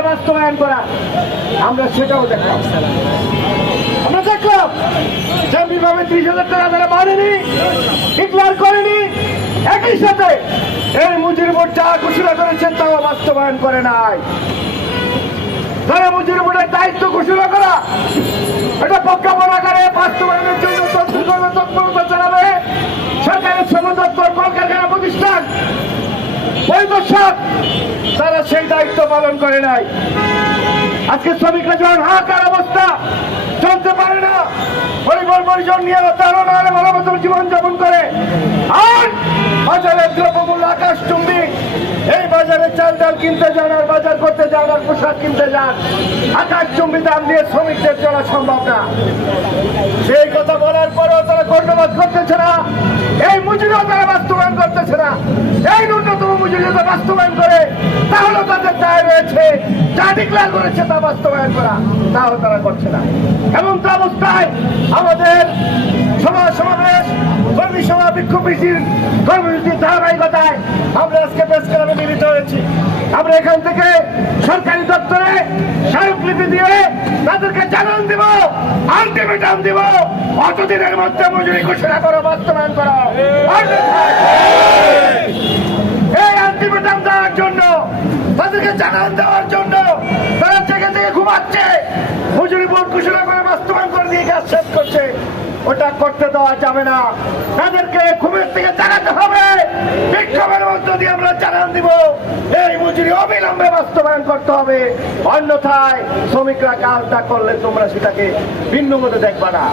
কিভাবে বাস্তবায়ন করা আমরা সেটাও দেখলাম। আমরা দেখলাম যেভাবে 30,000 টাকা তারা মানেনি, ডিক্লার করেনি, একই সাথে এই মজুরি বোর্ড যা ঘোষণা করেছে তাও বাস্তবায়ন করে নাই। তারা মজুরি বোর্ডের দায়িত্ব ঘোষণা করা, এটা প্রজ্ঞাপন আকারে বাস্তবায়নের জন্য তৎপরতা চালাবে সরকারের শ্রম দপ্তর, কলকারখানা প্রতিষ্ঠান, পরিদর্শক, তারা সেই দায়িত্ব পালন করে নাই। আজকে শ্রমিকরা যখন হাহাকার অবস্থা, চলতে পারে না, পরিবার পরিজন নিয়ে তারা নাহলে ভালো মতো জীবনযাপন করে, আর বাজারের দ্রব্যমূল্য আকাশচুম্বী, এই বাজারে চাল ডাল কিনতে যান, আর বাজার করতে যান, আর পোশাক কিনতে যান, আকাশচুম্বী দাম দিয়ে শ্রমিকদের চলা সম্ভব না। সেই কথা বলার পরেও তারা কর্ণপাত করতেছে না, এই মজুরিও তারা বাস্তবায়ন করতেছে না। এই ন্যূনতম মজুরি যদি বাস্তবায়ন করে তাহলে তাদের দায় রয়েছে, যা ডিক্লার করেছে তা বাস্তবায়ন করা, তাও তারা করছে না। এমন তো অবস্থায় আমাদের সভা সমাবেশ, কর্মী সভা, বিক্ষোভ মিছিল, কর্মসূচির ধারাবাহিকতায় আমরা আজকে প্রেস ক্লাবে মিলিত হয়েছি। আমরা এখান থেকে সরকারি দপ্তরে স্মারকলিপি দিয়ে তাদেরকে জানান দিব, আলটিমেটাম দিব, অতদিনের মধ্যে মজুরি ঘোষণা করো, বাস্তবায়ন করো। এই আলটিমেটাম দেওয়ার জন্য, তাদেরকে জানান দেওয়ার জন্য তারা জেগে জেগে ঘুমাচ্ছে, মজুরি বোর্ড ঘোষণা করে বাস্তবায়ন করে দিয়ে কাজ শেষ করছে। ওটা করতে দেওয়া যাবে না, তাদেরকে ঘুমের থেকে জানাতে হবে। বিক্ষোভের মধ্য দিয়ে আমরা জানান দিব এই মজুরি অবিলম্বে বাস্তবায়ন করতে হবে, অন্যথায় শ্রমিকরা কাজটা করলে তোমরা সেটাকে ভিন্ন মতো দেখবা না।